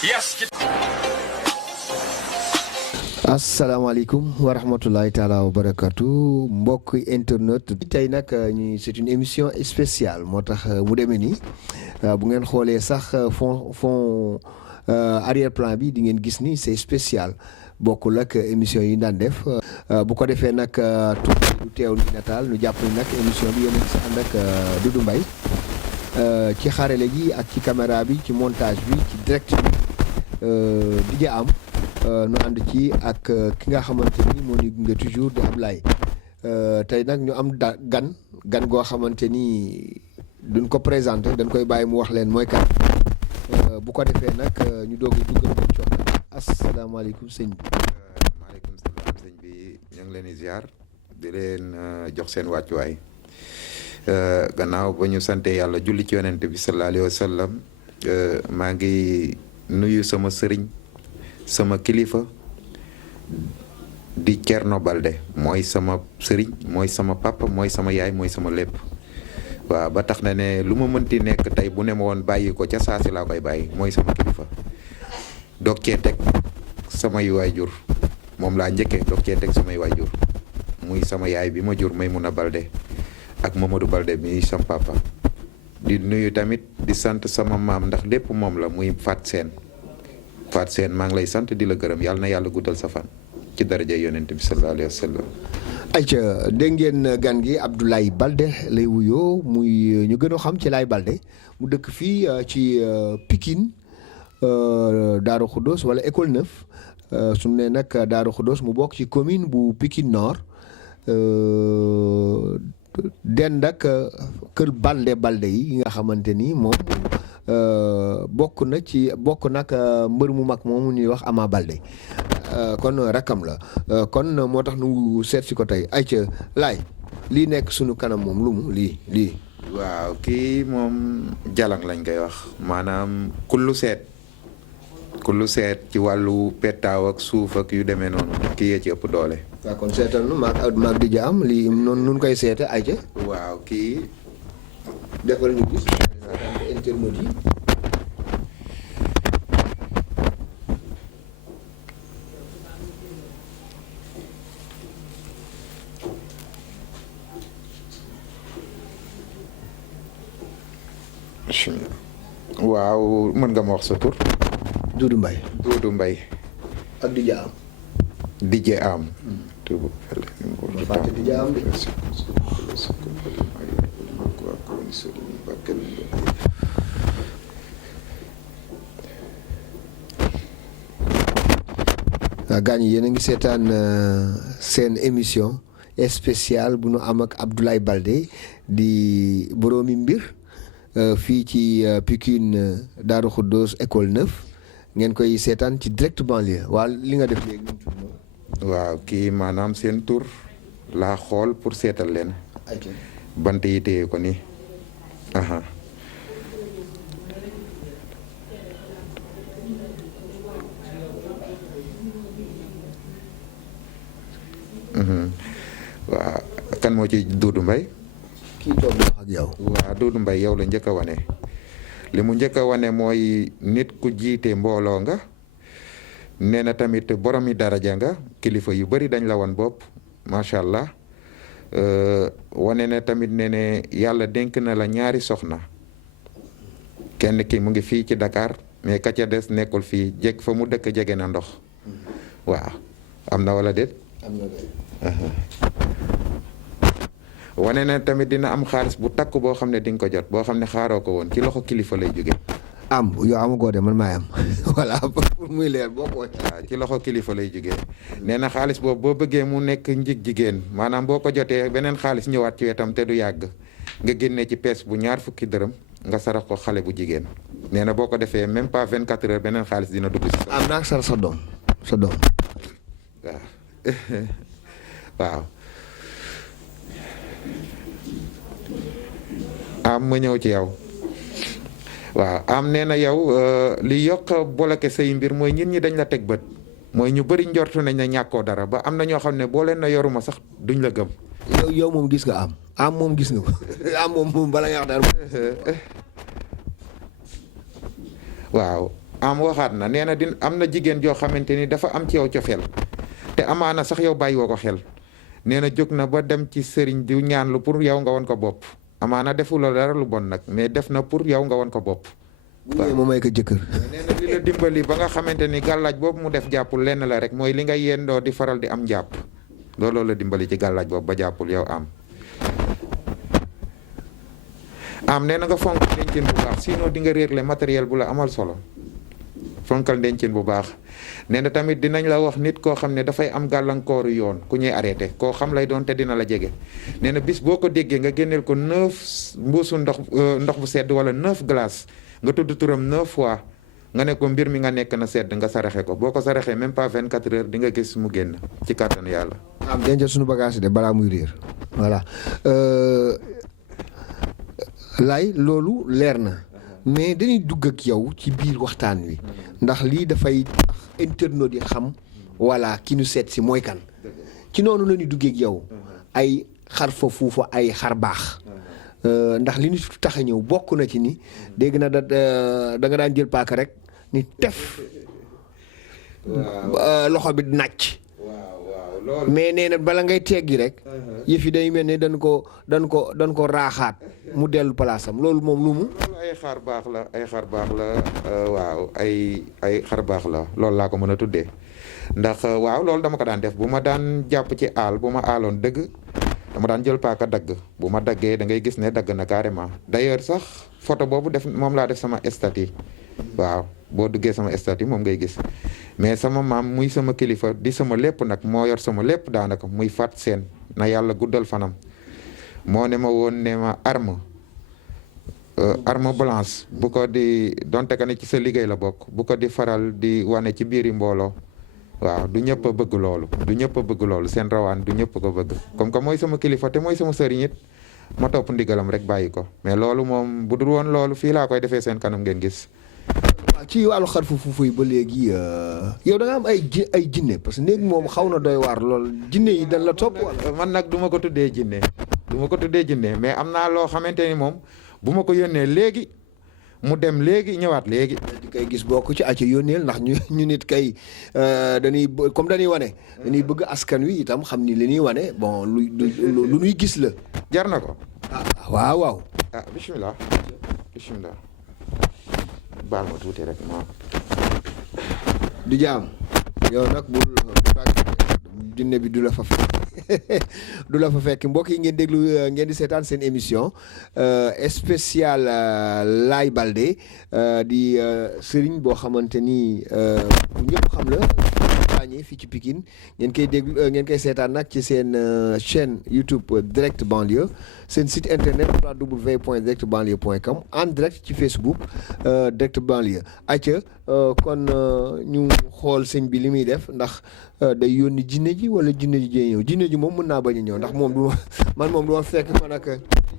Yes. asalaamaaleykum wa rahmatulahi taala wa barakatu mbokk internet tey nag c'est une émission spéciale moo tax mu demee nii bu ngeen xoolee sax fond arrière plan bi di ngeen gis ni c'est spécial bokkul ak émission yi daan def bu ko defee nag tuuti du teew ni nataal ñu jàpp ni nag émission bi yéen a ngi si ànd ak Doudou Mbaye ci xarale gi ak ci caméra bi ci montage bi ci direct bi di am nu ànd ci ak ki nga xamante ni moo ñu gunge toujours di Ablaye tey nag ñu am gan goo xamante ni duñ ko présenté dañ koy bàyyi mu wax leen mooy kan bu ko defee nag ñu doog a dugg nañ ci waxtaan asalaamaaleykum sëñ bi. maaleykum salaam sëñ bi ñu ngi leen di ziar di leen jox seen wàccuwaay gannaaw ba ñu sante yàlla julli ci yonent bi sallallahu alayhi wa sallam maa ngi nuyu sama sëriñ. sama kilifa di Thierno Balde mooy sama sëriñ mooy sama papa mooy sama yaay mooy sama lépp waaw ba tax na ne lu ma mënti nekk tey bu ne ma woon bàyyi ko ca saasi laa koy bàyyi mooy sama kilifa doog cee teg samay waajur moom laa njëkkee doog cee teg samay waajur muy sama yaay bi ma jur Maymuna Balde ak Mamadou Balde mi sama papa di nuyu tamit di sant sama maam ndax lépp moom la muy Fat Seen maa ngi lay sant di la gërëm yàlla na yàlla guddal sa fan ci daraja yonent bi sallallahu alayhi wa sallam. ayca dégg ngeen gan gi Abdoulaye Balde lay wuyoo muy ñu gën a xam ci Laye Balde mu dëkk fii ci Pikine Darou Khoudoss wala École 9 su ne nag Darou Khoudoss mu bokk ci commune bu Pikine Nord dend ak kër Balde yi nga xamante ni moom. bokk nag mbër mu mag moomu ñuy wax Ama Balde kon rakkam la kon moo tax nu seet si ko tey ayca laay lii nekk sunu kanam moom lu mu lii waaw kii moom jalang lañ koy wax maanaam kullu seet ci wàllu pettaaw ak suuf ak yu demee noonu kii yee ci ëpp doole. waaw kon seetal nu maag di ja am lii noonu nun koy seete ayca waaw kii defal ñu gis internet yi waaw mën nga ma wax sa tur. Doudou Mbaye. Doudou Mbaye. ak Dj Am. Dj Am. Dj Am de. gaañ yéen a ngi seetaan seen émission spéciale bu nu am ak Abdoulaye Balde di boroomi mbir fii ci Pikine Darou Khoudoss École 9 ngeen koy seetaan ci direct banlieue waa li nga def léegi. waaw kii maanaam seen tur laa xool pour seetal leen. bant yi téye ko nii. waaw kan moo ci Doudou Mbaye. kii toog wax ak yow. waaw Doudou Mbaye yow la njëkk a wane li mu njëkk a wane mooy nit ku jiite mbooloo nga nee na tamit boromi daraja nga kilifa yu bari dañ la wan bopp macha allah wane na tamit ne ne yàlla dénk na la ñaari soxna kenn ki mu ngi fii ci Dakar mais ka ca des nekkul fii fa mu dëkk jege na ndox waaw am na wala déet. am na wane na tamit dina am xaalis bu takk boo xam ne di nga ko jot boo xam ne xaaroo ko woon ci loxo kilifa lay jóge am yow amagoo de man maay am voilà pour muy leer boo ko. waaw ci loxo kilifa lay jóge nee na xaalis boobu boo bëggee mu nekk jigéen maanaam boo ko jotee beneen xaalis ñëwaat ci wetam te du yàgg nga génnee ci pees bu 20 dërëm nga sarax ko xale bu jigéen nee na boo ko defee même pas 24 heures beneen xaalis dina dugg si. am naa sarax sa doom waaw waaw. am ma ñëw ci yow waaw am nee na yow li yokk bloqué say mbir mooy nit ñi dañ la teg bët mooy ñu bëri njortu nañ na ñàkkoo dara ba am na ñoo xam ne boo leen na yoruma sax duñ la gëm. yow moom gis nga am moom gis nga ko am moom bala nga wax dara. waaw am waxaat na nee na am na jigéen joo xamante ni dafa am ci yow cofeel te amaana sax yow bàyyi woo ko xel nee na jóg na ba dem ci sëriñ di ñaan lu pour yow nga won ko bopp amaana defuloo dara lu bon nag mais def na pour yow nga won ko bopp. waaw mu may ko jëkkër. nee na li la dimbali ba nga xamante ni gàllaaj boobu mu def jàppul lenn la rek mooy li nga yendoo di faral di am jàpp looloo la dimbali ci gàllaaj boobu ba jàppul yow am nee na nga fonk ndencin bu baax sinon di nga réerle matériel bu la amal solo fonkal ndencin bu baax nee na tamit dinañ la wax nit koo xam ne dafay am gàllankooru yoon ku ñuy arrêté koo xam lay doon te dina la jege nee na bis boo ko déggee nga génneel ko 9 mbuusu ndox bu sedd wala 9 glace nga tudd turam 9 fois nga ne ko mbir mi nga nekk na sedd nga saraxe ko boo ko saraxee même pas 24 heures di nga gis mu génn ci kàttanu yàlla. am dencal suñu bagage de balaa muy réer voilà. lay loolu leer na mais dañuy dugg ak yow ci biir waxtaan wi ndax lii dafay tax internaute yi xam voilà ki nu seet si mooy kan ci noonu la ñuy duggee ak yow ay xar fa fuufa ay xar baax ndax li ñu tax a ñëw bokk na ci ni dégg na da nga daan jël paaka rek ni tef loxo bi nàcc mais nee na bala ngay teggi rek yëf yi day mel ne dañ ko raaxaat mu dellu palaasam loolu moom lu mu. loolu ay xar baax la waaw ay xar baax la loolu laa ko mën a tuddee ndax waaw loolu dama ko daan def bu ma daan jàpp ci aal bu ma aaloon dëgg dama daan jël paaka dagg bu ma daggee da ngay gis ne dagg na carrément d'ailleurs sax photo boobu moom laa def sama statut waaw boo duggee sama statut moom ngay gis mais sama maam muy sama kilifa di sama lépp nag moo yor sama lépp daanaka muy fat seen na yàlla guddal fanam moo ne ma woon ne ma arme blanche bu ko di donte ka ne ci sa liggéey la bokk bu ko di faral di wane ci biiri mbooloo waaw du ñëpp a bëgg loolu seen rawaan du ñëpp ko bëgg comme que mooy sama kilifa te mooy sama sëriñ it ma topp ndigalam rek bàyyi ko mais loolu moom bu dul woon loolu fii laa koy defee seen kanam ngeen gis. waaw ci wàllu xar fuufu yi ba léegi yow da nga am ay jinne parce que néeg moom xaw na doy waar lool jinne yi dañ la topp wala. man nag du ma ko tuddee jinne mais am naa loo xamante ni moom bu ma ko yónnee léegi mu dem léegi ñëwaat léegi. di koy gis bokk ci àcc yónneel ndax ñu nit kay dañuy wane. dañuy bëgg askan wi itam xam ni li ñuy wane bon lu ñuy gis la. jar na ko. waaw. bismillah baal ma tuuti rek ma. du jaam yow nag bul jinne bi du la fa fekk mbokk yi ngeen déglu ngeen di seetaan seen émission spéciale Laye Baldé di sëriñ boo xamante ni ñëpp xam la ràññee fii ci Pikine ngeen koy déglu ngeen koy seetaan nag ci seen chaîne YouTube Direct Banlieue seen site internet www.directbanlieue.com en direct ci Facebook Direct Banlieue acca kon ñu xool sëñ bi li muy def ndax day yónni jinne ji wala jinne ji jee ñëw jinne ji moom mën naa bañ a ñëw ndax moom du ma fekk man ak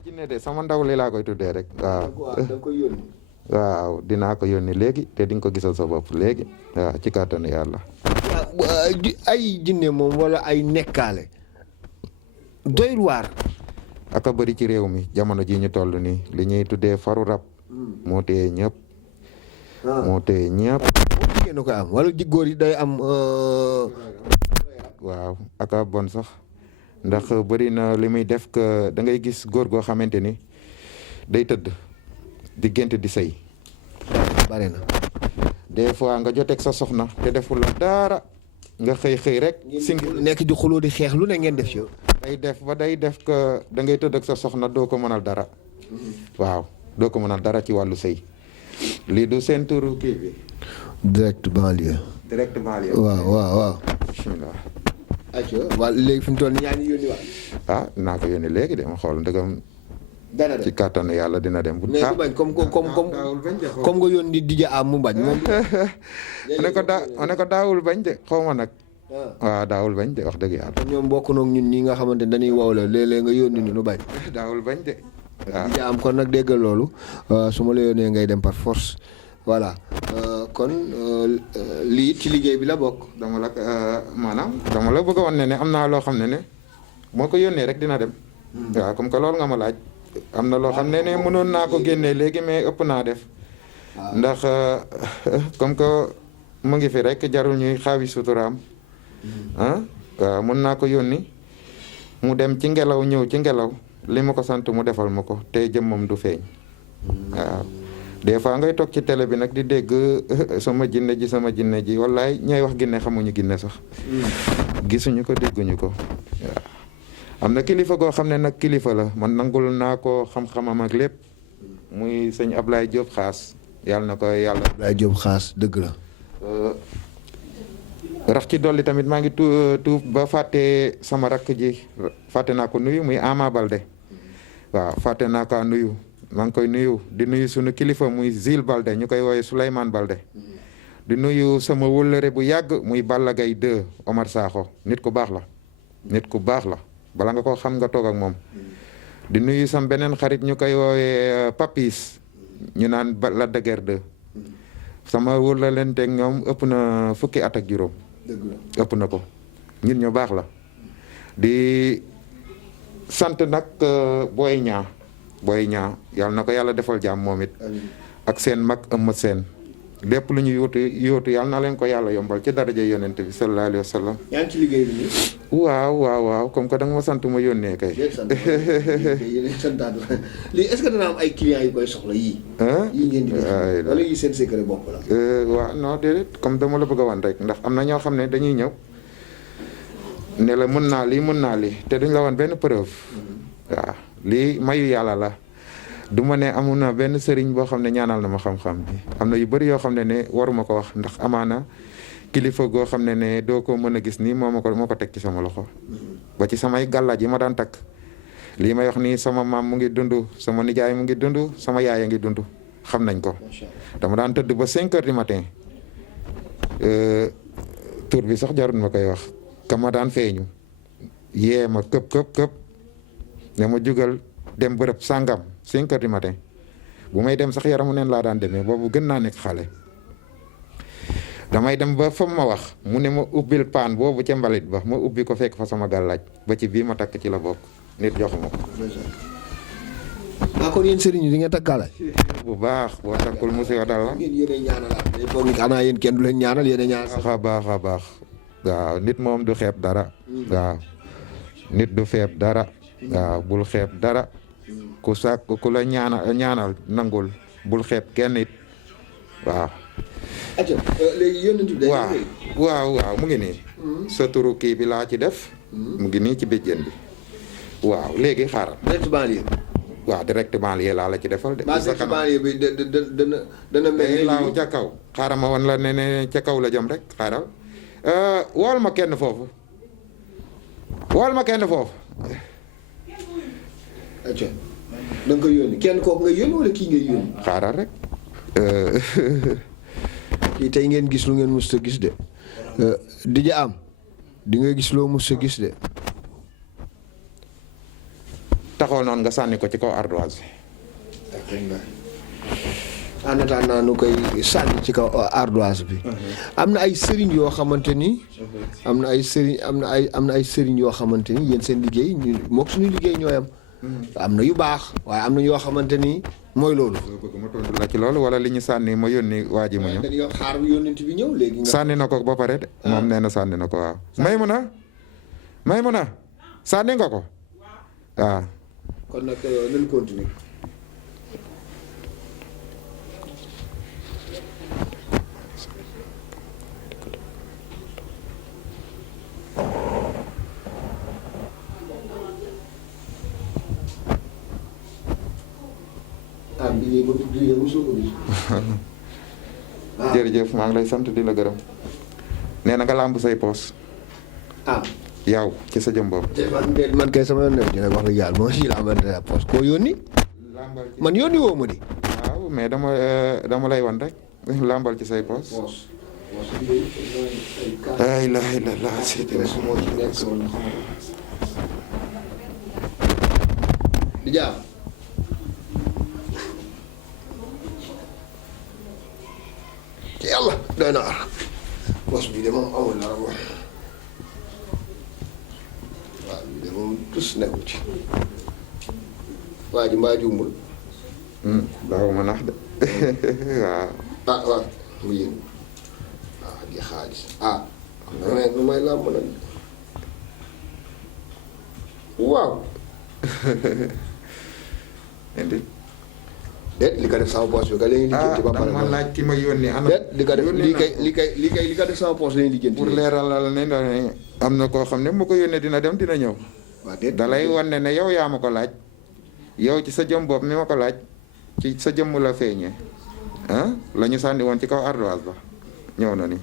jinne de sama ndaw li laa koy tuddee rek waaw da koy yónni waaw dinaa ko yónni léegi te di nga ko gisal sa bopp léegi waaw ci kàttanu yàlla. ay jinne moom wala ay nekkaale doyul waar. aka bëri ci réew mi jamono ji ñu toll nii li ñuy tuddee faru rab. moo téye ñëpp. jigéen ko am wala góor yi day am. waaw aka bon sax ndax bëri na li muy def que da ngay gis góor goo xamante ni day tëdd di gént di sëy. bare na. des fois nga joteeg sa soxna te deful la dara nga xëy rek. nekk di xuloo di xeex lu ne ngeen def ci. day def que da ngay tëdd ak sa soxna doo ko mënal dara. waaw doo ko mënal dara ci wàllu sëy. lii du seen turu kii bi. Direct Banlieue. waaw. bismillah. waaw léegi fi mu toll nii yaa ngi yónni waat. naa ko yónni léegi de ma xool ndegam. dana dem ci kàttanu yàlla dina dem. mais du bañ comme nga yónni di am mu bañ moom. ne ko daawul bañ de xaw ma nag. waaw daawul bañ de wax dëgg yàlla. ñoom bokk na ñun ñi nga xamante ne dañuy wow la léeg-léeg nga yónni ni nu bañ. daawul bañ de. waaw di am kon nag déggal loolu su ma la yónnee ngay dem par force voilà kon lii ci liggéey bi la bokk. dama la bëgg a wan ne am naa loo xam ne moo ko yónnee rek dina dem. waaw comme que loolu nga ma laaj. am na loo xam ne mënoon naa ko génnee léegi mais ëpp naa def ndax comme que mu ngi fi rek jarul ñuy xaawi suturaam waaw mën naa ko yónni mu dem ci ngelaw ñëw ci ngelaw li ma ko sant mu defal ma ko te jëmmam du feeñ waaw des fois ngay toog ci télé bi nag di dégg sama jinne ji wallaay ñooy wax ginne xamuñu ginne sax gisuñu ko dégguñu ko waaw am na kilifa goo xam ne nag kilifa la man nangul naa ko xam-xamam ak lépp muy sëñ Ablaye Diop xaas yàlla na ko yàlla. Ablaye Diop xaas dëgg la. rax ci dolli tamit maa ngi tuub ba fàtte sama rakk ji fàtte naa ko nuyu muy Ama Balde waaw fàtte naa ko nuyu maa ngi koy nuyu di nuyu sunu kilifa muy Zil Balde ñu koy woowee Souleymane Balde di nuyu sama wëllëre bu yàgg muy Balla Gaye 2 Omar Sakho nit ku baax la nit ku baax la bala nga ko xam nga toog ak moom di nuyu sam beneen xarit ñu koy woowee Papis ñu naan la de guerre 2 sama wëllërenteeg ñoom ëpp na fukki at ak juróom ëpp na ko ñun ñu baax la di sant nag Boy Niang yàlla na ko yàlla defal jàmm moom it ak seen mag ëmma seen lépp lu ñu yóotu yàlla na leen ko yàlla yombal ci daraja yonent bi sallallahu alayhi wa sallam. yaa ngi ci liggéey bi nii. waaw comme que da nga ma sant ma yónnee kay. lii est-ce que dana am ay clients yu koy soxla yii. yii ngeen di def wala yii seen secret bopp la. waaw non déedéet comme dama la bëgg a wan rek ndax am na ñoo xam ne dañuy ñëw ne la mën naa lii te duñ la wan benn preuve. waaw lii mayu yàlla la. du ma ne amu na benn sëriñ boo xam ne ñaanal na ma xam-xam bi am na yu bëri yoo xam ne waruma ko wax ndax amaana kilifa goo xam ne doo ko mën a gis nii moo ko teg ci sama loxo ba ci samay gàllaaj yi ma daan takk lii may wax nii sama maam mu ngi dund sama nijaay mu ngi dund sama yaay a ngi dund xam nañ ko dama daan tëdd ba 5 heures du matin tur bi sax jarul ma koy wax ka ma daan feeñu yee ma këp ne ma jugal dem bërëb sàngam 5 heures du matin bu may dem sax yaramu neen laa daan demee boobu gën naa nekk xale damay dem ba fa ma wax mu ne ma ubbil paan boobu ca mbalit ba ma ubbi ko fekk fa sama gàllaaj ba ci bii ma takk ci la bokk nit joxuma ko. kon yéen sëriñ yi di ngeen takk gàllaaj bu baax boo takkul musiba dal la. yéen ñaanalaat foog ni xanaa yéen kenn du leen ñaanal yéen ñaanal. baax waaw nit moom du xeeb dara. waaw nit du xeeb dara. waaw bul xeeb dara. ku la ñaanal nangul bul xeeb kenn it waaw. léegi yónnent bi waaw mu ngi nii. sa turu kii bi laa ci def. mu ngi nii ci béjjén bi. waaw léegi xaaral. direct banlieue. waaw direct banlieue laa la ci defal de. direct banlieue bi dana mel ni laaw ca kaw. xaaral ma wan la ne ca kaw la jëm rek xaaral. wool ma kenn foofu. da nga koy yónni kenn kooku nga yónni wala kii ngay yónni. xaaral rek. kii tey ngeen gis lu ngeen mës a gis de di am di nga gis loo mës a gis de. taxaw noonu nga sànni ko ci kaw ardoise bi. en attendant nu koy sànni ci kaw ardoise bi. am na ay sëriñ yoo xamante ni. am na ay sëriñ yoo xamante ni yéen seen liggéey ñu mook suñu liggéey ñooyam. am na yu baax waaye am na yoo xamante ni mooy loolu. bëgg ma tontu la ci loolu wala li ñu sànni ma yónni waa ji ma ñëw. dañuy xaar yónnent bi ñëw léegi. sànni na ko ba pare de. moom nee na sànni na ko waaw. Maymuna sànni nga ko waaw. kon nag nañ continuer. jërëjëf maa ngi lay sant di la gërëm nee na nga làmb say poos. yow ci sa jëm bopp. man kay sama yoon dina wax dëgg yàlla moo si làmbante sa poos koo yónni. man yónni woo ma di. waaw mais dama lay wan rek làmbal ci say poos. la ilaha illallah di jaam. ci yàlla doy na ar bos bi de moom amul dara moom waaw bi de moom tus nekku ci waa ji mbaa juumul daaw ma nax de waaw waaw mu yëg di xaalis nu may làmb nag waaw indi déet li ko def sama poche bi ka lañuy lijjanti ba pare ma laaj ki ma yónni ana déet li ko def li ko def sama poche lañuy lijjanti pour leeralal ne am na koo xam ne mu ko yónnee dina dem dina ñëw waaw déet da lay wan ne yow yaa ma ko laaj yow ci sa jëm bopp mi ma ko laaj ci sa jëmm la feeñee la ñu sànni woon ci kaw ardoise ba ñëw na ni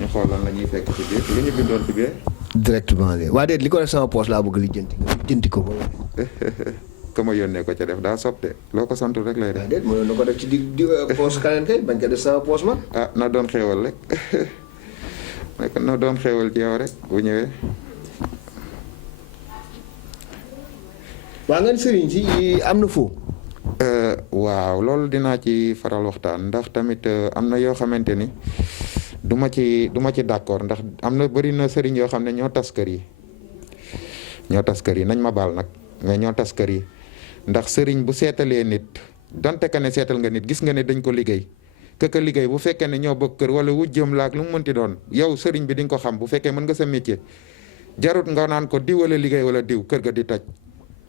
ñu xool lan la ñuy fekk ci biir lu ñu bindoon ci biir directement de waa déet li ko def sama poche laa bëgg lijjanti nga lijjanti ko ba ka ma yónnee ko ca def daa sob de loo ko santu rek lay def. déet mënoon na ko def ci di poche kaneen kay bañ ko def sama poche man na doon xéewal rek na doon xéewal ci yow rek bu ñëwee. waa nga sëriñ si am na foo. waaw loolu dinaa ci faral waxtaan ndax tamit am na yoo xamante ni du ma ci d'accord ndax am na bëri na sëriñ yoo xam ne ñoo tas kër yi nañ ma baal nag mais ñoo tas kër yi ndax sëriñ bu seetalee nit donte que ne seetal nga nit gis nga ne dañ ko liggéey këka liggéey bu fekkee ne ñoo bokk kër wala wu jëm laak lu mu mënti doon yow sëriñ bi di nga ko xam bu fekkee mën nga sa métier jarut nga naan ko diw wala liggéey wala diw kër ga di toj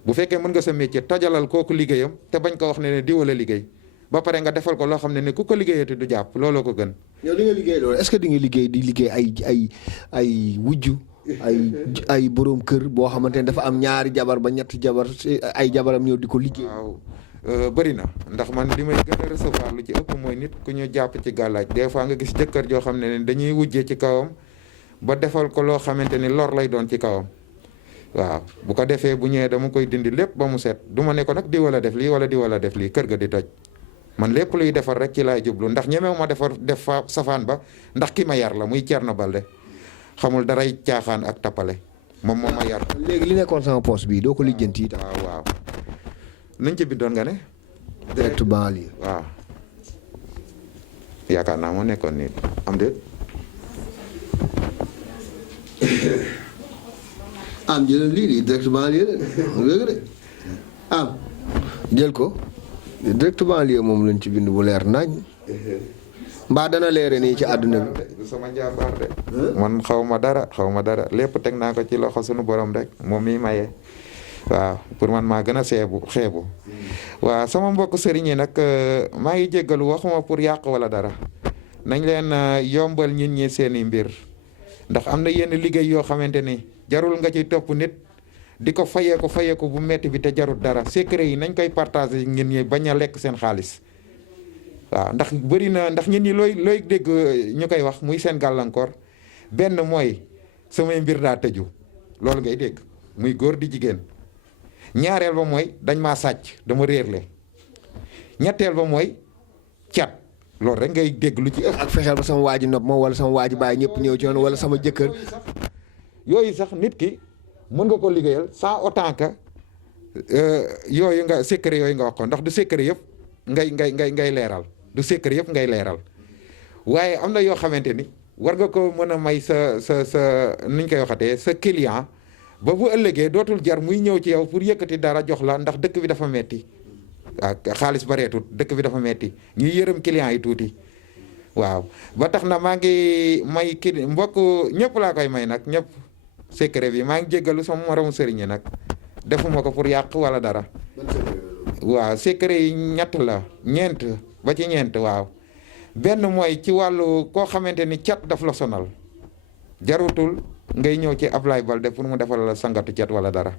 bu fekkee mën nga sa métier tojalal kooku liggéeyam te bañ ko wax ne diw wala liggéey ba pare nga defal ko loo xam ne ku ko liggéeyati du jàpp looloo ko gën. yow di nga liggéey loolu est-ce que di nga liggéey ay wujju ay borom kër boo xamante ne dafa am ñaari jabar ba ñetti jabar ay jabaram ñëw di ko liggéey. waaw bëri na ndax man li may gën a recevoir lu ci ëpp mooy nit ku ñu jàpp ci gàllaaj des fois nga gis jëkkër joo xam ne dañuy wujjee ci kawam ba defal ko loo xamante ni lor lay doon ci kawam. waaw bu ko defee bu ñëwee dama koy dindi lépp ba mu set du ma ne ko nag di wala def lii wala di wala def lii kër ga di toj man lépp luy defar rek ci laay jublu ndax ñemewu ma def fa safaan ba ndax ki ma yar la muy Thierno Balde xamul daray caaxaan ak tappale moom moo ma yar. léegi li nekkoon sama poche bii doo ko lijjanti itam. waaw nañ ci bindoon nga ne. direct banlieue. waaw yaakaar naa moo nekkoon nii am déet. am jëlal lii directement lii la de am jël ko directement lii moom lañ ci bind bu leer nañ mbaa dana leere nii ci àdduna bi. du sama njàmbaar de. man xaw ma dara lépp teg naa ko ci loxo sunu borom rek moom mi maye. waaw pour man maa gën a xeebu. waaw sama mbokk sëriñ yi nag maa ngi jéggalu waxuma pour yàq wala dara nañ leen yombal nit ñi seeni mbir ndax am na yenn liggéey yoo xamante ni jarul nga ci topp nit di ko fayeeku bu metti bi te jarul dara secret yi nañ koy partager ngeen ñi bañ a lekk seen xaalis. waaw ndax bëri na ndax ñun ñi looy dégg ñu koy wax muy seen gàllankoor benn mooy samay mbir daa tëju loolu ngay dégg muy góor di jigéen ñaareel ba mooy dañ maa sàcc dama réerle ñetteel ba mooy cat loolu rek ngay dégg lu ci ëpp. ak fexeel ba sama waa ji nopp ma wala sama waa ji bàyyi ñëpp ñëw ci yoon wala sama jëkkër. yooyu sax nit ki mën nga ko liggéeyal sans autant que yooyu nga secret yooyu nga wax ko ndax du secret yëpp ngay leeral. du secret yëpp ngay leeral waaye am na yoo xamante ni war nga ko mën a may sa nuñ koy waxatee sa client ba bu ëllëgee dootul jar muy ñëw ci yow pour yëkkati dara jox la ndax dëkk bi dafa metti waaw xaalis bareetut dëkk bi dafa metti ñuy yërëm client yi tuuti waaw ba tax na maa ngi may mbokk ñëpp laa koy may nag ñëpp secret bi maa ngi jéggalu sama moromu sëriñ nag defuma ko pour yàq wala dara waaw secret yi ñett la ñeent ba ci ñeent waaw benn mooy ci wàllu koo xamante ni cat daf la sonal jarutul ngay ñëw ci Ablaye Balde pour mu defal la sangatu cat wala dara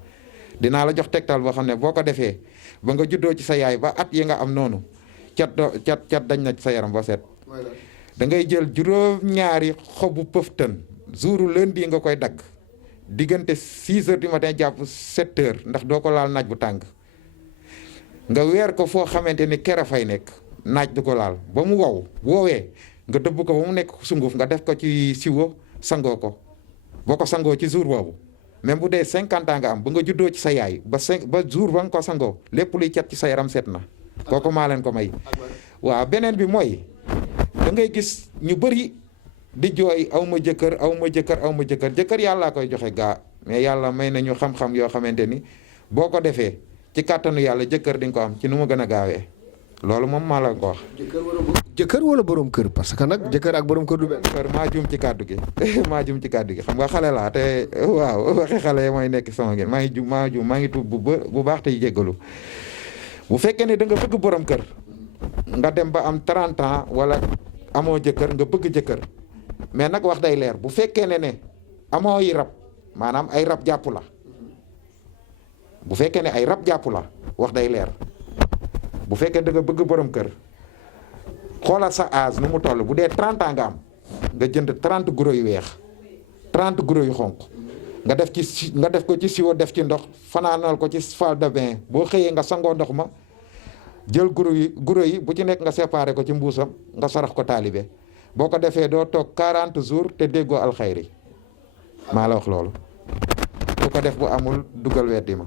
dinaa la jox tegtal boo xam ne boo ko defee ba nga juddoo ci sa yaay ba at yi nga am noonu cat dañ na ci sa yaram ba set da ngay jël juróom-ñaari xobu pëftan jouru lundi nga koy dagg diggante 6 heures du matin jàpp 7 heures ndax doo ko laal naaj bu tàng nga weer ko foo xamante ni kere fay nekk naaj du ko laal ba mu woowee nga dëbb ko ba mu nekk sunguf nga def ko ci siwo sangoo ko boo ko sangoo ci jour boobu même bu dee 50 ans nga am ba nga juddoo ci sa yaay ba jour ba nga ko sangoo lépp luy cat ci sa yaram set na kooku maa leen ko may. waaw beneen bi mooy da ngay gis ñu bëri di jooy aw ma jëkkër jëkkër yàllaa koy joxe gaa mais yàlla may nañu xam-xam yoo xamante ni boo ko defee ci kàttanu yàlla jëkkër di nga ko am ci nu mu gën a gaawee loolu moom maa la ko wax. jëkkër wala borom kër parce que nag jëkkër ak borom kër du benn. maa jum ci kàddu gi maa jum ci kàddu gi xam nga xale laa te waaw waxi xale mooy nekk sama ngeen maa ngi tuub bu baax tey jéggalu bu fekkee ne da nga bëgg borom kër nga dem ba am 30 ans wala amoo jëkkër nga bëgg jëkkër mais nag wax day leer bu fekkee ne amoo yi rab maanaam ay rab jàpp la bu fekkee ne ay rab jàpp la wax day leer bu fekkee da nga bëgg borom kër xoolal sa âge nu mu toll bu dee 30 ans nga am nga jënd 30 guro yu weex 30 guro yu xonq nga def ko ci siwo def ci ndox fanaanal ko ci salle de bain boo xëyee nga sangoo ndox ma jël guro yi bu ci nekk nga séparé ko ci mbuusam nga sarax ko taalibe boo ko defee doo toog 40 jours te déggoo alxayri maa la wax loolu bu ko def bu amul dugal weddi ma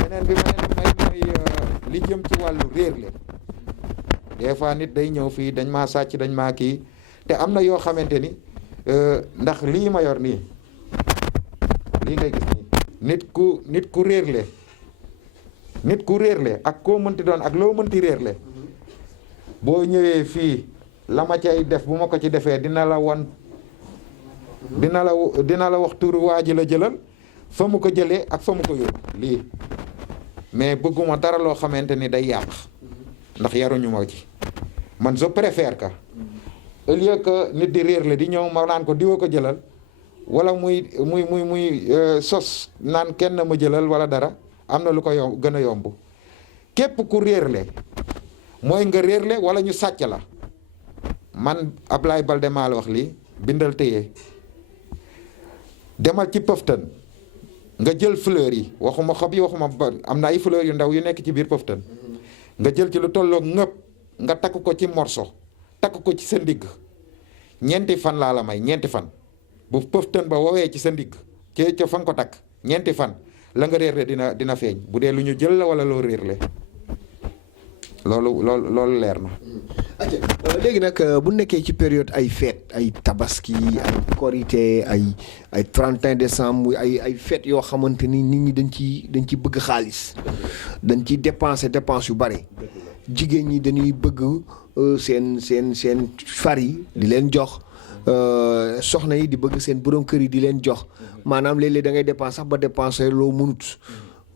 beneen bi may mooy li jëm ci wàllu réer le des fois nit day ñëw fii dañ maa sàcc dañ maa kii te am na yoo xamante ni ndax lii ma yor nii lii ngay gis nii nit ku réerle ak koo mënti doon ak loo mënti réerle boo ñëwee fii la ma cay def bu ma ko ci defee dina la wax turu waa ji la jëlal fa mu ko jëlee ak fa mu ko yóbbu lii mais bëgguma dara loo xamante ni day yàq ndax yaruñu ma ci man je préfère que au lieu que nit di réer la di ñëw ma naan ko diwa ko jëlal wala muy sos naan kenn ma jëlal wala dara am na lu ko gën a yomb képp ku réerle mooy nga réerle wala ñu sàcc la man Ablaye Balde maa la wax lii bindal téye demal ci pëftan nga jël fleur yi waxuma xob yi waxuma am na ay fleur yu ndaw yu nekk ci biir pëftan nga jël ci lu tolloog ngëpp nga takk ko ci morso takk ko ci sa ndigg ñeenti fan laa la may ñeenti fan bu pëftan ba woowee ci sa ndigg ca fa nga ko takk ñeenti fan la nga réerle dina feeñ bu dee lu ñu jël la wala loo réerle loolu leer na. léegi nag bu nekkee ci période ay fête ay tabaski ay korité ay 31 décembre ay fête yoo xamante ni nit ñi dañ ci bëgg xaalis dañ ciy dépense yu bare jigéen ñi dañuy bëgg seen far yi di leen jox soxna yi di bëgg seen borom kër yi di leen jox maanaam léeg-léeg da ngay dépense sax ba dépenser loo mënut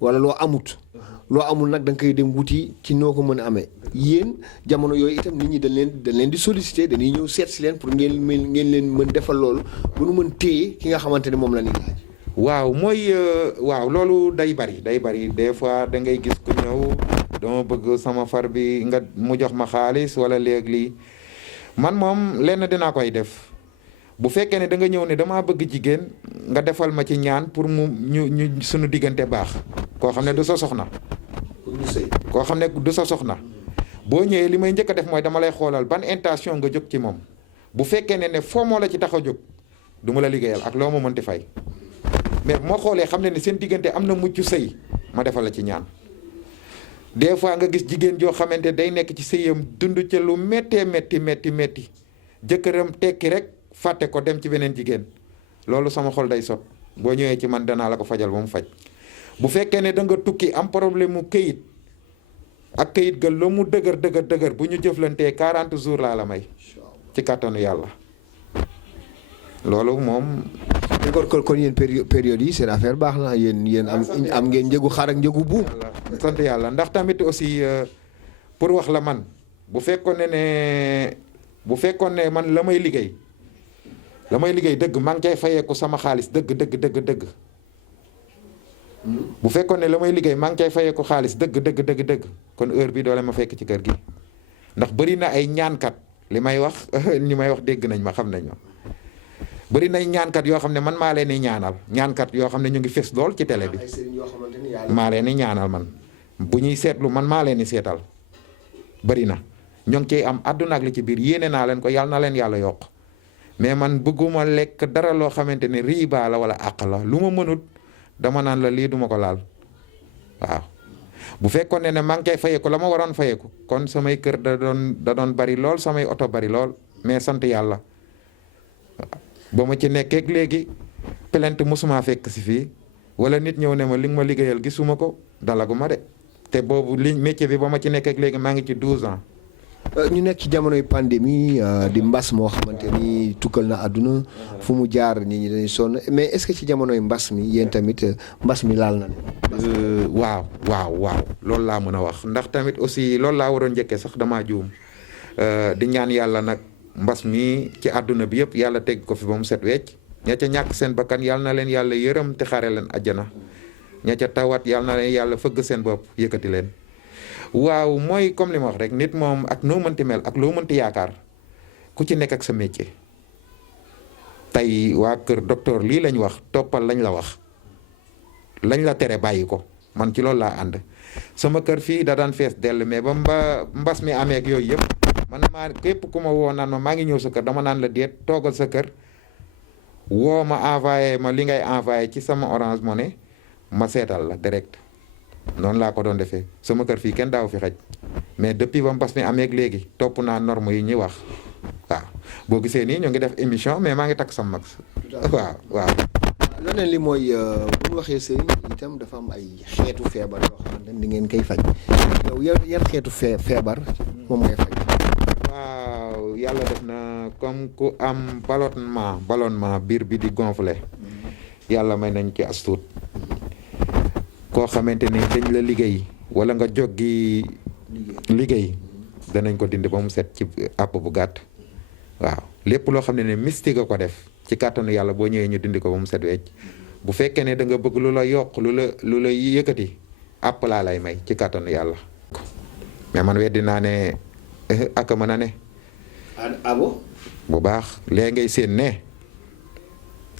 wala loo amut. loo amul nag da nga koy dem wuti ci noo ko mën a amee yéen jamono yooyu itam nit ñi dañ leen di solliciter dañuy ñëw seet si leen pour ngeen leen mën defal loolu bu nu mën téye ki nga xamante ne moom la ñuy laaj. waaw mooy waaw loolu day bari des fois da ngay gis ku ñëw dama bëgg sama far bi nga mu jox ma xaalis wala léegi lii man moom lenn dinaa koy def bu fekkee ne da nga ñëw ne damaa bëgg jigéen nga defal ma ci ñaan pour ñu suñu diggante baax koo xam ne du sa soxna. koo xam ne du sa soxna boo ñëwee li may njëkk a def mooy dama lay xoolal ban intention nga jóg ci moom bu fekkee ne foo moo la ci tax a jóg du ma la liggéeyal ak loo ma mënti fay mais moo xoolee xam ne seen diggante am na mucc sëy ma defal la ci ñaan. des fois nga gis jigéen joo xamante day nekk ci sëyam dund ca lu méttee métti jëkkëram tekki rek fàtte ko dem ci beneen jigéen loolu sama xol day sot boo ñëwee ci man danaa la ko fajal ba mu faj. bu fekkee ne da nga tukki am problème mu këyit ak këyit ga lu mu dëgër bu ñu jëflantee 40 jours laa la may ci kàttanu yàlla loolu moom. kon yéen période yi seen affaire baax na yéen am ngeen njëgu xar ak njëgu buum. sant yàlla ndax tamit aussi pour wax la man bu fekkoon ne man la may liggéey dëgg maa ngi cay fayeeku sama xaalis dëgg. bu fekkoon ne la may liggéey maa ngi cay fayee ko xaalis dëgg kon heure bi doole ma fekk ci kër gi ndax bëri na ay ñaankat li may wax ñi may wax dégg nañ ma xam nañ ma bëri na ay ñaankat yoo xam ne man maa leen di ñaanal ñaankat yoo xam ne ñu ngi fes lool ci télé bi maa leen di ñaanal man bu ñuy seetlu man maa leen di seetal bëri na ñoo ngi ciy am àdduna ak li ci biir yéene naa leen ko yàlla na leen yàlla yokk mais man bëgguma lekk dara loo xamante ne riba la wala àq la lu ma mënut dama naan la lii duma ko laal waaw bu fekkoon ne maa ngi koy fayeeku la ma waroon fayeeku kon samay kër da doon bari lool samay oto bari lool mais sant yàlla ba ma ci nekkeek léegi plainte mosuma fekk si fii wala nit ñëw ne ma li nga ma liggéeyal gisuma ko dalagu ma de te boobu li métier bi ba ma ci nekk ak léegi maa ngi ci 12 ans. ñu nekk ci jamonoy pandémie di mbas moo xamante ni tukkal na àdduna fu mu jaar nit ñi dañuy sonn mais est-ce que ci jamonoy mbas mi yéen tamit mbas mi laal na leen. waaw loolu laa mën a wax ndax tamit aussi loolu laa waroon njëkkee sax damaa juum di ñaan yàlla nag mbas mi ci àdduna bi yëpp yàlla teg ko fi ba mu set wecc ña ca ñàkk seen bakkan yàlla na leen yàlla yërëm te xare leen àjjana ña ca tawat yàlla na leen yàlla fëgg seen bopp yëkkati leen. waaw mooy comme li ma wax rek nit moom ak noo mënti mel ak loo mënti yaakaar ku ci nekk ak sa métier tey waa kër docteur lii lañ wax toppal lañ la wax lañ la tere bàyyi ko man ci loolu laa ànd sama kër fii da daan fees dell mais ba mbas mi amee ak yooyu yëpp man maa képp ku ma woo naan ma maa ngi ñëw sa kër dama naan la déet toogal sa kër woo ma envoyé ma li ngay envoyé ci sama Orange Money ma seetal la direct. noonu laa ko doon defee sama kër fii kenn daaw fi xaj mais depuis ba mbas mi amee léegi topp naa norme yi ñuy wax waaw boo gisee nii ñu ngi def émission mais maa ngi takk sama mag waaw. leneen li mooy bu ñu waxee sëriñ itam dafa am ay xeetu feebar yoo xamante ni ngeen koy faj yow yan xeetu feebar moom ngay faj. waaw yàlla def na comme ku am ballonnement biir bi di gonfler yàlla may nañ ci astuut. koo xamante ni dañ la liggéey wala nga joggi liggéey danañ ko dindi ba mu set ci àpp bu gàtt waaw lépp loo xam ne mystique ko def ci kàttanu yàlla boo ñëwee ñu dindi ko ba mu set wecc bu fekkee ne da nga bëgg lu la yokk lu la yëkkati àpp laa lay may ci kàttanu yàlla mais man weddi naa ne ak mën a ne abo bu baax lee ngay séen ne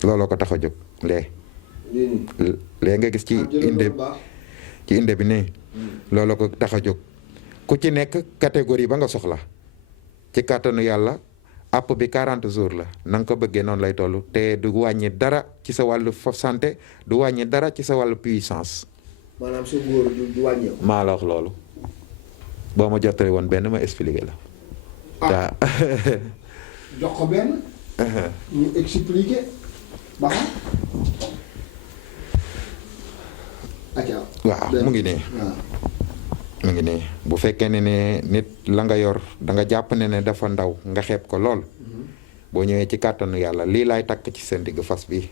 looloo ko tax a jóg lee nga gis ci inde bi nii loolu ko tax a jóg ku ci nekk catégorie ba nga soxla ci kàttanu yàlla app bi 40 jours la na nga ko bëggee noonu lay toll te du wàññi dara ci sa wàllu santé du wàññi dara ci sa wàllu puissance. maanaam su ngóor du wàññeeku. maa la wax loolu boo ma jottale woon benn ma expliqué la. jox ko benn. ñu expliqué ba xam. waaw mu ngi nii mu ngi nii bu fekkee ne nit la nga yor da nga jàpp ne dafa ndaw nga xeeb ko lool boo ñëwee ci kàttanu yàlla lii laay takk ci seen digg fas bi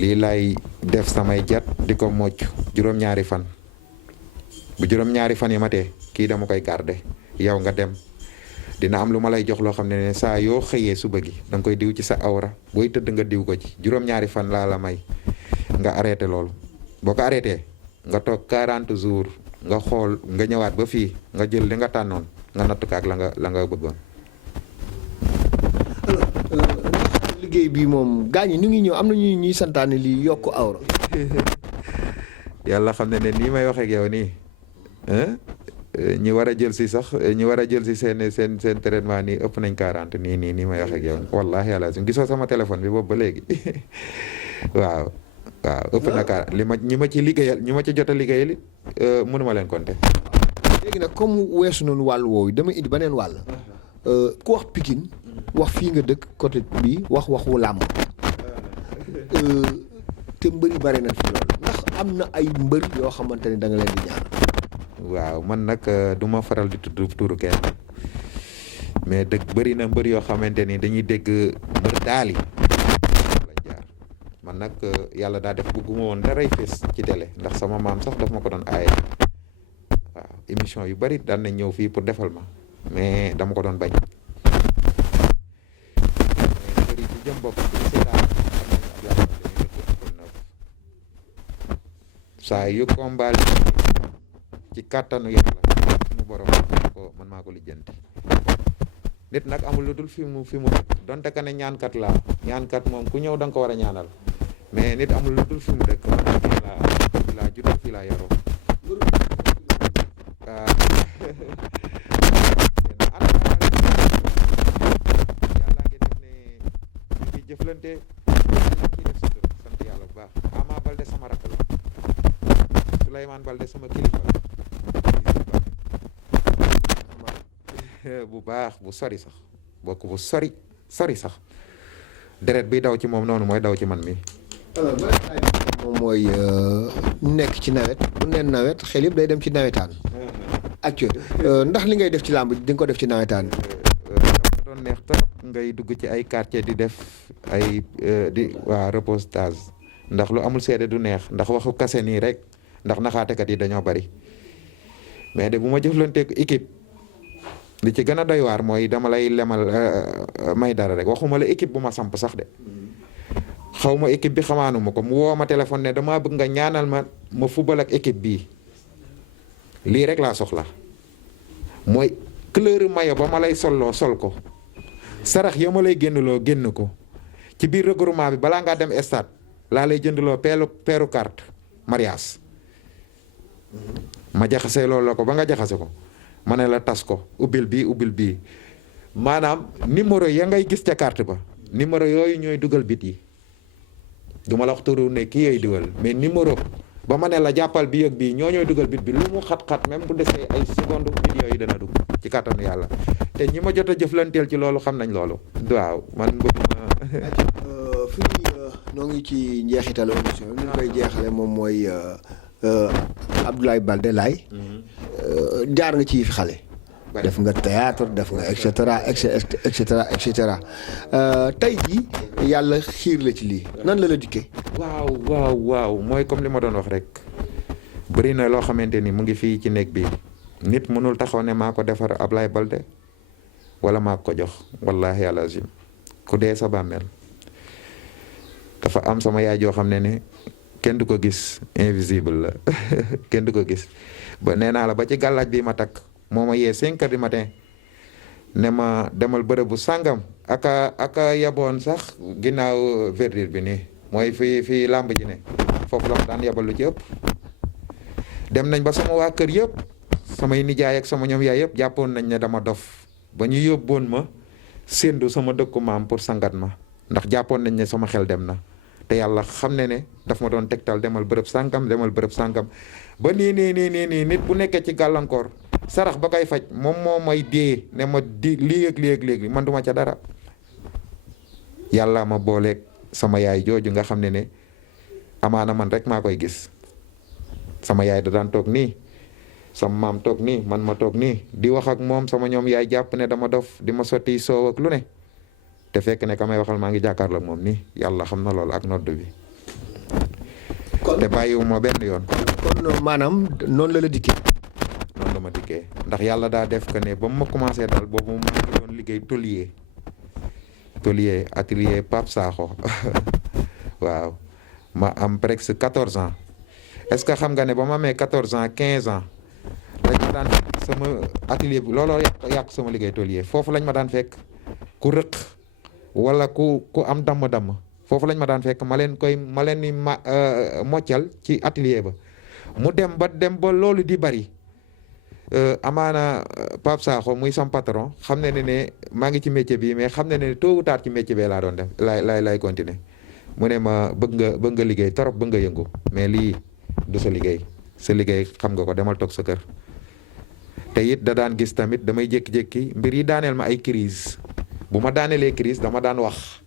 lii laay def samay jat di ko mocc juróom-ñaari fan bu juróom-ñaari fan yi matee kii dama koy garder yow nga dem dina am lu ma lay jox loo xam ne saa yoo xëyee suba gi da nga koy diw ci sa awra booy tëdd nga diw ko ci juróom-ñaari fan laa la may nga arrêté loolu boo ko arrêté nga toog 40 jours nga xool nga ñëwaat ba fii nga jël li nga tànnoon nga natt ko ak la nga bëggoon. liggéey bi moom gaañ ñu ngi ñëw am na ñuy santaane li yokk awra. yàlla xam ne nii may waxee ak yow nii ñi war a jël si sax ñi war a jël si seen traitement nii ëpp nañ 40 nii may waxee ak yow wallaahi yàlla su gisoo sama téléphone bi boobu ba léegi waaw. waaw ëpp na kaar ñi ma ci liggéeyal ñi ma ci jot a liggéeyal it mënuma leen compter. léegi nag comme weesu noonu wàll woowu dama indi beneen wàll ku wax Pikine wax fii nga dëkk côté bi waxu làmb te mbër yi bari na fi loolu ndax am na ay mbër yoo xamante ne da nga leen di ñaan. waaw man nag du ma faral di tudd turu kenn mais dëgg bëri na mbër yoo xamante ni dañuy dégg mbër daali man nag yàlla daa def bëgguma woon daray fees ci télé ndax sama maam sax daf ma ko doon aaye waaw émission yu bari daan nañ ñëw fii pour defal ma mais dama ko doon bañ bëri ci jëm bopp saa yu combat ci kàttanu yàlla suñu borom man maa ko lijjanti nit nag amul lu dul fi mu dëkk donte ka ne ñaankat laa ñaankat moom ku ñëw da nga ko war a ñaanal mais nit amul lu dul fi mu dëkk man fii laa juddoo fii laa yaroo yàlla ngi def ne ñu ngi jëflante ci def sant yàlla bu baax Ama Baldé sama rakk la Souleymane Baldé sama kilifa la bu baax bu sori sax bokk bu sori sax deret bi daw ci moom noonu mooy daw ci man mi alors moom mooy ñu nekk ci nawet bu neen nawet xel yëpp day dem ci nawetaan. ak ndax li ngay def ci làmb di nga ko def ci nawetaan. dafa doon neex trop ngay dugg ci ay quartier di def ay reportage ndax lu amul seede du neex ndax waxu kase nii rek ndax naxaatekat yi dañoo bari mais de bu ma jëflanteeg équipe li ci gën a doy waar mooy dama lay lemal may dara rek waxuma la équipe bu ma samp sax de xaw ma équipe bi xamaanuma ko mu woo ma téléphone ne damaa bëgg nga ñaanal ma football ak équipe bii lii rek laa soxla mooy couleur mayo ba ma lay solloo sol ko sarax ya ma lay génnloo génn ko ci biir regroupement bi balaa ngaa dem stade laa lay jëndloo peeru carte mariage ma jaxase loolu la ko ba nga jaxase ko ma ne la tas ko ubbil bii maanaam numéro ya ngay gis ca carte ba numéro yooyu ñooy dugal bit yi du ma la wax turu ne kii yooyu dugal mais numéro ba ma ne la jàppal bi ak bii ñoo ñooy dugal bit bi lu mu xat-xat même bu desee ay seconde bit yooyu dana dugg ci kàttanu yàlla te ñi ma jot a jëflanteel ci loolu xam nañ loolu waaw man bëgguma fii noo ngi ci njeexitalu émission bi ñu koy jeexale moom mooy Abdoulaye Baldé Laye jaar nga ci fi xale def nga théâtre def nga et cetera tey jii yàlla xiir la ci lii nan la dikkee. waaw mooy comme li ma doon wax rek bëri na loo xamante ni mu ngi fii ci néeg bi nit mënul taxaw ne maa ko defar Abdoulaye Baldé wala maa ko jox wallahi alazim ku dee sa bàmmeel dafa am sama yaay joo xam ne kenn du ko gis invisible la kenn du ko gis ba nee naa la ba ci gàllaaj bi ma takk moo ma yee 5 heures du matin ne ma demal bërëbu sàngam aka yaboon sax ginnaaw verdure bi nii mooy fii làmb ji ne foofu la ma daan yabal lu ci ëpp dem nañ ba sama waa kër yëpp samay nijaay ak sama ñoom yaay yëpp jàppoon nañ ne dama dof ba ñu yóbboon ma séndu sama dëkku maam pour sangat ma ndax jàppoon nañ ne sama xel dem na te yàlla xam ne daf ma doon tegtal demal bërëb sàngam ba nii nit bu nekkee ci gàllankoor sarax ba koy faj moom moo may dee ne ma di léegi man duma ca dara yàlla ma booleeg sama yaay jooju nga xam ne amaana man rek maa koy gis sama yaay da daan toog nii sama maam toog nii man ma toog nii di wax ak moom sama ñoom yaay jàpp ne dama dof di ma sotti soow ak lu ne te fekk ne ka may waxal maa ngi jàkkaarloo moom nii yàlla xam na loolu ak nodd bi te bàyyiwuma benn yoon kon maanaam noonu la dikkee noonu la ma dikkee ndax yàlla daa def que ne ba mu ma commencé daal boobu maa ngi doon liggéey tôlier atelier Pape Sakho waaw ma am presque 14 ans est-ce que xam nga ne ba ma amee 14 ans 15 ans lañ ma daan sama atelier bi looloo yàq sama liggéey tôlier foofu lañ ma daan fekk ku rëq wala ku am damm-damm foofu lañ ma daan fekk ma leen ni moccal ci atelier ba mu dem ba loolu di bari amaana Pape Sakho muy sam patron xam ne maa ngi ci métier bi mais xam ne tôt ou tard ci métier bee laa doon def lay continuer mu ne ma bëgg nga liggéey trop bëgg nga yëngu mais lii du sa liggéey xam nga ko demal toog sa kër te it da daan gis tamit damay jékki-jékki mbir yi daaneel ma ay crise bu ma daanelee crise dama daan wax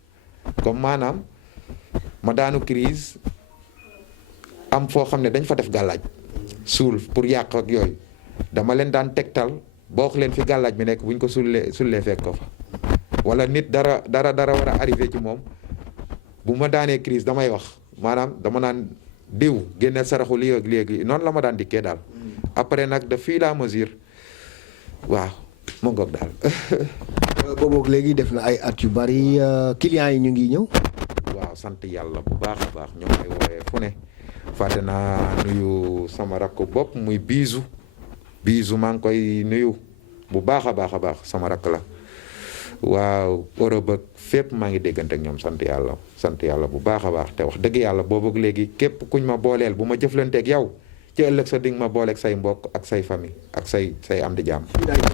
comme maanaam ma daanu crise am foo xam ne dañ fa def gàllaaj suul pour yàq ak yooyu dama leen daan tegtal boo wax leen fi gàllaaj bi nekk buñ ko sullee fekk ko fa wala nit dara war a arrivé ci moom bu ma daanee crise damay wax maanaam dama naan diw génneel saraxu lii ak léegi noonu la ma daan dikkee daal après nag de fur et à mesure waaw mu ngoog daal booboog léegi def na ay at yu bari clients yi ñu ngi ñëw waaw sant yàlla bu baax a baax ñoo may woowee fu ne fàtte naa nuyu sama rakk bopp muy biisu maa ngi koy nuyu bu baax a baax sama rakk la waaw Europe ak fépp maa ngi déggante ak ñoom sant yàlla bu baax a baax te wax dëgg yàlla boobu léegi képp kuñ ma booleel bu ma jëflanteeg yow ci ëllëg sa ding ma booleeg say mbokk ak say famille ak say am di jàmm.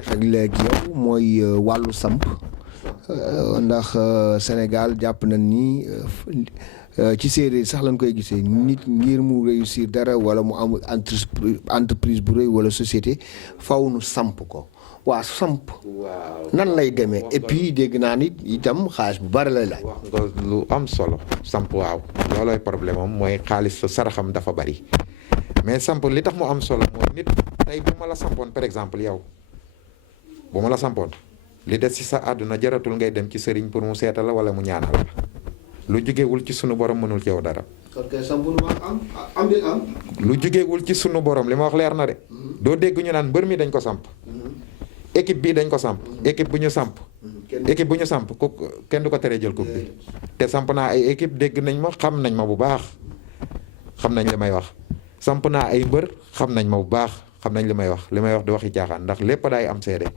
ak léegi yow mooy wàllu samp ndax Sénégal jàpp nañ ni ci séeréer sax lañ koy gisee nit ngir mu réussir dara wala mu am entreprise bu rëy wala société faw nu samp ko waa samp waaw nan lay demee et puis dégg naa nit itam xaalis bu bari lay laaj. wax nga lu am solo samp waaw loolooy problème am mooy xaalis saraxam dafa bari mais samp li tax mu am solo mooy nit tey bu ma la sampoon par exemple yow bu ma la sampoon li des ci sa àdduna jaratul ngay dem ci sëriñ pour mu seetal la wala mu ñaanal la lu jugewul ci sunu borom mënul ci yow dara. kon kay samp lu ma am di am. lu jugewul ci sunu borom li ma wax leer na de. doo dégg ñu naan mbër mi dañ ko samp. équipe bii dañ ko samp. équipe bu ñu samp. équipe bu ñu samp ku kenn du ko teree jël coupe bi. te samp naa ay équipe dégg nañ ma xam nañ ma bu baax xam nañ li may wax. samp naa ay mbër xam nañ ma bu baax xam nañ li may wax du waxi caaxaan ndax lépp daay am seede.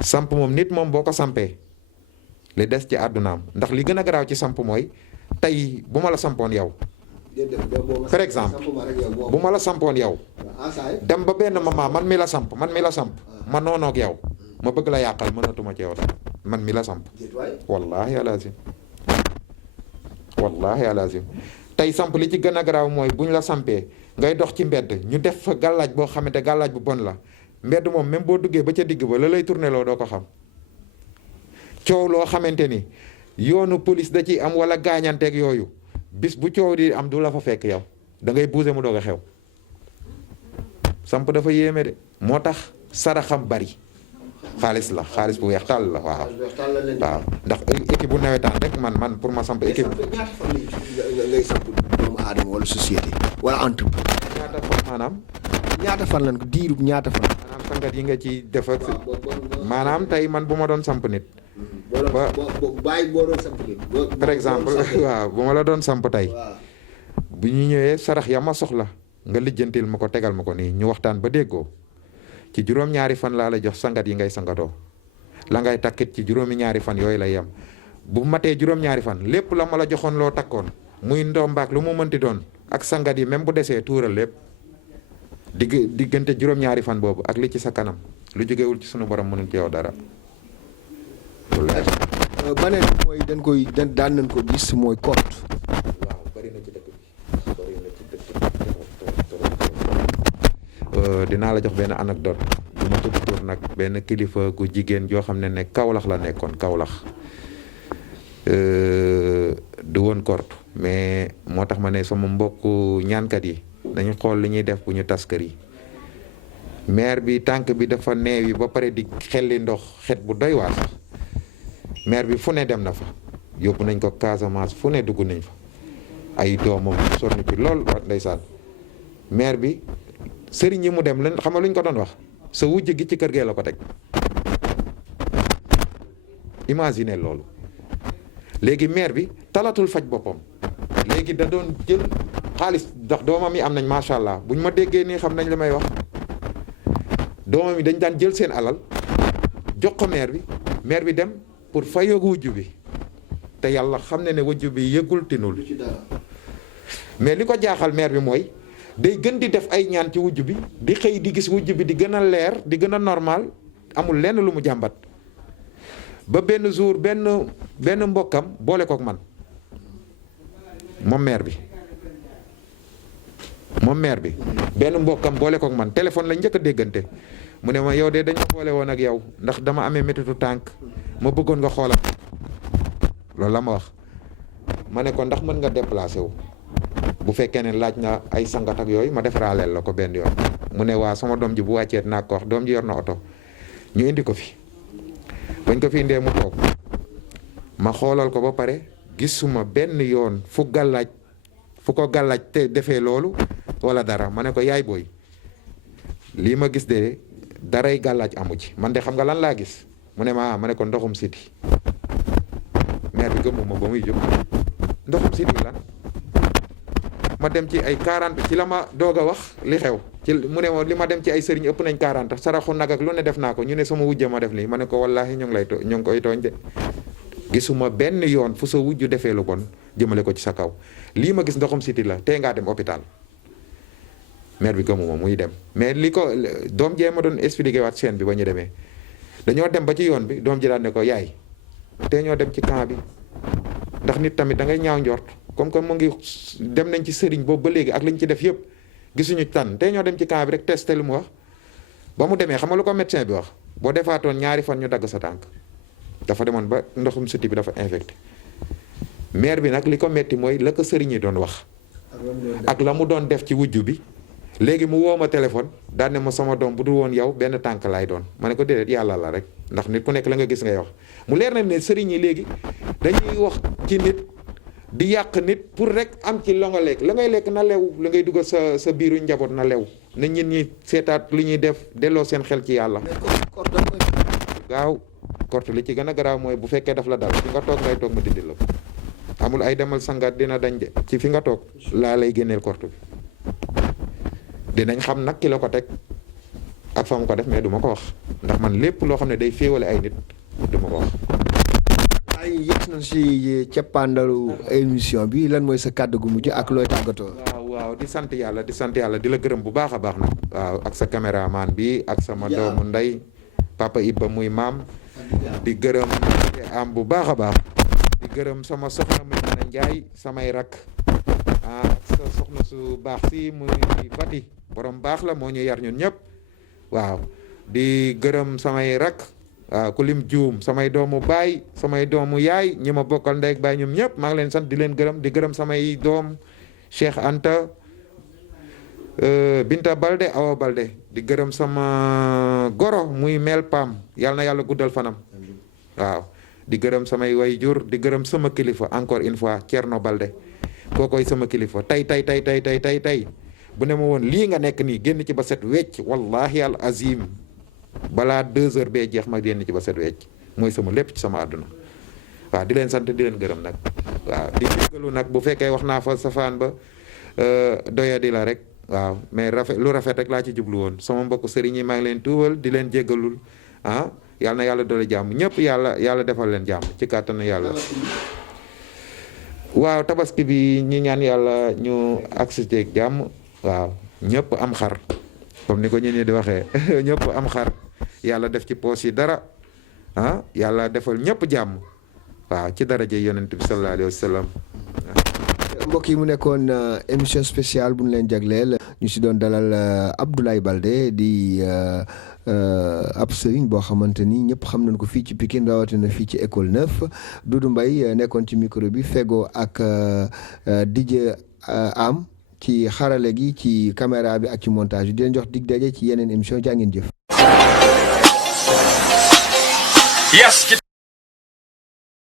samp moom nit moom boo ko sampee li des ci àddunaam ndax li gën a garaaw ci samp mooy tey bu ma la sampoon yow. par exemple bu ma la sampoon yow. dem ba benn moment man mi la samp ma noonoog yow ma bëgg la yàqal mënatuma ci yow dara man mi la samp. wallaahi alazim wallaahi alazim tey samp li ci gën a garaaw mooy bu ñu la sampee ngay dox ci mbedd ñu def fa gàllaaj boo xamante gàllaaj bu bon la mbedd moom même boo duggee ba ca digg ba la lay tourné loo doo ko xam. coow loo xamante ni yoonu police da ciy am wala gaañanteeg yooyu bis bu coow di am du la fa fekk yow da ngay buuse mu doog a xew samp dafa yéeme de moo tax saraxam bari xaalis la xaalis bu weex tàll la waaw ndax équipe bu nawetaan rek man pour ma samp équipe. ñaata fan ngay samp doomu aadama wala société wala entreprise. ñaata fan maanaam. ñaata fan lan ko diirub ñaata fan. maanaam sangat yi nga ci def ak maanaam tey man bu ma doon samp nit. par exemple waaw bu ma la doon samp tey bu ñu ñëwee sarax ya ma soxla nga lijjantil ma ko tegal ma ko nii ñu waxtaan ba déggoo ci juróom-ñaari fan laa la jox sangat yi ngay sangatoo la ngay takkit ci juróomi-ñaari fan yooyu lay yem bu matee juróom-ñaari fan lépp la ma la joxoon loo takkoon muy ndombaak lu mu mënti doon ak sangat yi même bu desee tuural lépp diggante juróom-ñaari fan boobu ak li ci sa kanam lu jógewul ci sunu borom mënul ci yow dara. baneen mooy daan nañ ko gis mooy kort. waaw bari na ci dëkk bi dinaa la jox benn anecdote bu ma tudd tur nag benn kilifa gu jigéen joo xam ne Kaolack la nekkoon Kaolack du woon kort mais moo tax ma ne sama mbokku ñaankat yi dañu xool li ñuy def bu ñu tas kër yi maire bi tànk bi dafa neew yi ba pare di xelli ndox xet bu doy waar sax maire bi fu ne dem na fa yóbbu nañ ko Casamance fu ne dugg nañ fa ay doomam sonn ci lool ndeysaan maire bi sëriñ yi mu dem lan xam nga lu ñu ko doon wax sa wujj gi ci kër gee la ko teg imagine loolu léegi maire bi talatul faj boppam léegi da doon jël xaalis ndax doomam yi am nañ macha allah buñ ma déggee nii xam nañ li may wax doomam yi dañ daan jël seen alal jox ko maire bi dem pour fayoo wujj bi te yàlla xam ne wujj bi yëgul tinul mais li ko jaaxal maire bi mooy day gën di def ay ñaan ci wujj bi di xëy di gis wujj bi di gën a leer di gën a normal amul lenn lu mu jàmbat ba benn jour benn mbokkam boole kook man moom maire bi benn mbokkam boole kook man téléphone lañ njëkk a déggante mu ne ma yow de dañoo boole woon ak yow ndax dama amee métitu tànk ma bëggoon nga xoolal loolu la ma wax ma ne ko ndax mën nga déplacé wu bu fekkee ne laaj na ay sangat ak yooyu ma defaraaleel la ko benn yoon mu ne waa sama doom ji bu wàccee naa ko wax doom ji yor na oto ñu indi ko fi bañ ko fi indee mu toog ma xoolal ko ba pare gisuma benn yoon fu ko gàllaaj te defee loolu wala dara ma ne ko yaay booy lii ma gis de daray gàllaaj amu ci man de xam nga lan laa gis mu ne ma ne ko ndoxum siti maire bi gëmuma ba muy jóg ndoxum siti lan ma dem ci ay 40 ci la ma doog a wax li xew ci mu ne ma li ma dem ci ay sëriñ ëpp nañ 40 saraxu nag ak lu ne def naa ko ñu ne sama wujje ma def lii ma ne ko wallaahi ñu ngi koy tooñ de gisuma benn yoon fu sa wujju defee lu bon jëmale ko ci sa kaw lii ma gis ndoxum siti la tey ngaa dem hôpital maire bi gëmuma muy dem mais li ko doom jee ma doon expliqué waat scène bi ba ñu demee dañoo dem ba ci yoon bi doom ji daan ne ko yaay te ñoo dem ci camp bi ndax nit tamit da ngay ñaaw njort comme que mu ngi dem nañ ci sëriñ boobu ba léegi ak liñ ci def yëpp gisuñu tànn te ñoo dem ci camp bi rek testé lu mu wax ba mu demee xam nga lu ko médecin bi wax boo defaatoon ñaari fan ñu dagg sa tànk dafa demoon ba ndoxum siti bi dafa infecté maire bi nag li ko metti mooy la ko sëriñ yi doon wax ak la mu doon def ci wujju bi léegi mu woo ma téléphone daan ne ma sama doom bu dul woon yow benn tànk laay doon ma ne ko déedéet yàlla la rek ndax nit ku nekk la nga gis ngay wax mu leer na ne sëriñ yi léegi dañuy wax ci nit di yàq nit pour rek am ci la nga lekk la ngay lekk na lew la ngay dugal sa biiru njaboot na lew na ñit ñi seetaat li ñuy def delloo seen xel ci yàlla gaaw korte li ci gën a garaaw mooy bu fekkee daf la dal fi nga toog ngay toog ma dindi la ko amul ay demal sangaat dina dañ de ci fi nga toog laa lay génneel korte bi dinañ xam nag ki la ko teg ak fa mu ko def mais du ma ko wax ndax man lépp loo xam ne day féewale ay nit du ma ko wax. ay yëg na si cappaandalu émission bi lan mooy sa kàddu gu mujj ak looy tàggatoo. waaw di sant yàlla di la gërëm bu baax a baax nag. waaw ak sa caméraman bi ak sama doomu ndey papa Ibba muy maam di gërëm am bu baax a baax di gërëm sama soxna muy mën a njaay samay rak sa soxna su baax si muy bati borom baax la moo ñu yar ñun ñëpp waaw di gërëm samay rak waaw ku lim juum samay doomu baay samay doomu yaay ñi ma bokkal ndey ak baay ñoom ñëpp maa ngi leen sant di leen gërëm di gërëm samay doom Cheikh Anta Binta Balde Awa Balde di gërëm sama goro muy mel Pam yàlla na yàlla guddal fanam waaw di gërëm samay wayjur di gërëm sama kilifa encore une fois Thierno Balde kookoy sama kilifa tey bu ne ma woon lii nga nekk nii génn ci ba set wecc wallahi al azim balaa 2 heures bee jeex ma génn ci ba set wecc mooy sama lépp ci sama àdduna waaw di leen sant di leen gërëm nag waaw di jégalu nag bu fekkee wax naa fa safaan ba doyadi la rek waaw mais lu rafet rek laa ci jublu woon sama mbokk sëriñ yi maa ngi leen tuubal di leen jégalul yàlla na yàlla doole jàmm ñëpp yàlla defal leen jàmm ci kàttanu yàlla. waaw tabaski bi ñi ñaan yàlla ñu agsi ceeg jàmm waaw ñëpp am xar comme ni ko ñi di waxee ñëpp am xar yàlla def ci poos yi dara yàlla defal ñëpp jàmm waaw ci daraja yonent bi sallallahu alayhi wa sallam. mbokk yi mu nekkoon émission spéciale bu ñu leen jagleel ñu si doon dalal Abdoulaye Baldé di ab sëriñ boo xamante ni ñëpp xam nañ ko fii ci Pikine rawatina fii ci école 9 Doudou Mbaye nekkoon ci micro bi fegoo ak DJ Am ci xarale gi ci caméra bi ak ci montage bi di leen jox dig daje ci yeneen émission jaa ngeen jëf.